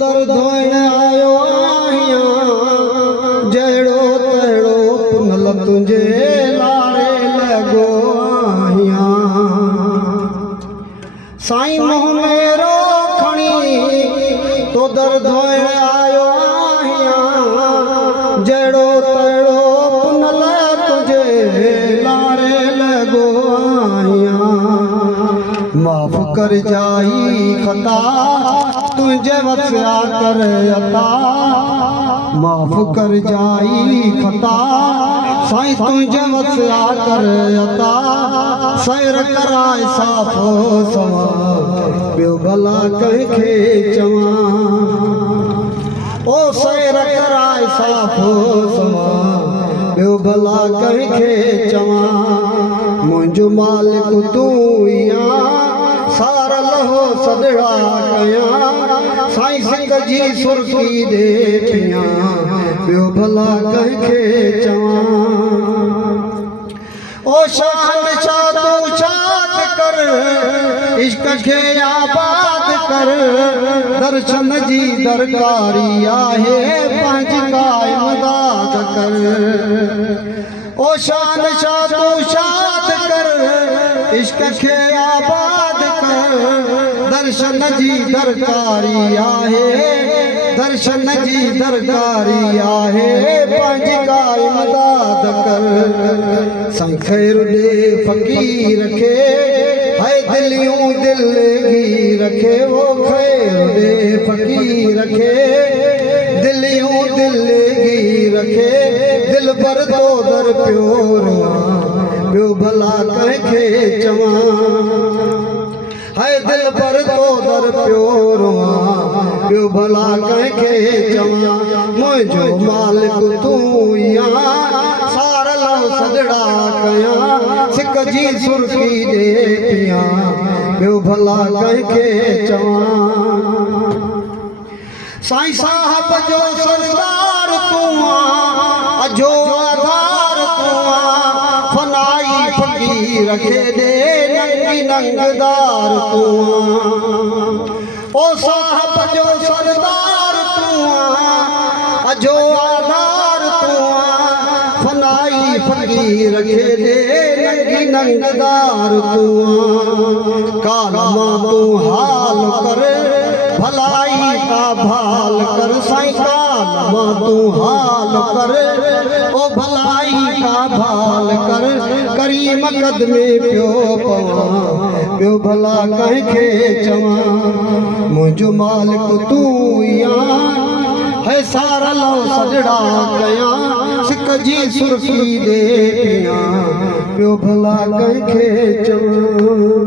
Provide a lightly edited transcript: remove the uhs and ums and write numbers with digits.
दर धोइण आयो आहियां जहिड़ो तहिड़ो पुनल तुंहिंजे लारे लॻो आहियां साईं मोह मेरो खणी तो दर धोइण आयो आहियां जहिड़ो तहिड़ो पुनल तुंहिंजे लारे लॻो आहियां माफ़ कर जाई खता तुझे वसिया कर अता माफ़ कर जाई खता साईं तुझे वसिया कर अता सैर कराए साफ़ सवा ॿियो भला कंहिंखे चवां ओ सैर कराए साफ़ सवा ॿियो भला कंहिंखे चवां मुंहिंजो मालिक तूं ई सार लहो सदड़ा कयां साईं सिंह जी सुर्खी ॾे पियां ॿियो भला कंहिंखे चवां ओ शान शाह तूं शाद कर इश्क खे आबाद कर दर्शन जी दरकारी आहे पंहिंजी कायम दाद कर ओ शान शाह तूं शाद कर इश्क खे आबाद दर्शन जी दरकारी आहे दर्शन जी दरकारी आहे पंहिंजी कायम दाद कर साईं ख़ैर ॾे फ़क़ीर खे है दिलियूं दिलगी रखे वो ख़ैर ॾे फ़क़ीर खे दिलियूं दिलगी रखे दिल भर तो दर पियो ॿियो भला कंहिंखे चवां है दिल पर तो दर पियो ॿियो भला कंहिंखे चवां मुंहिंजो मालिक तूं ई सार लहो सजड़ा कयां सिक जी सुर्खी ॾे पियां ॿियो भला कंहिंखे चवां साईं साहब जो सरदार तूं अजो आधार तूं फनाई फ़क़ीर खे ॾे नंगी नंगदार तूं ओ साहब जो सरदार तूं अजो आधार तूं फनाई फ़क़ीर खे ॾे नंगी नंगदार तूं कालमा तूं हाल कर भलाई का भाल कर साईं कालमा तूं हाल कर ओ भलाई का भाल कर करीम कदमे पियो पवां ॿियो भला कंहिंखे चवां मुंहिंजो मालिक तूं ई है सार लहो सजड़ा कयां सिक जी सुर्खी ॾे पियां ॿियो भला कंहिंखे चवां।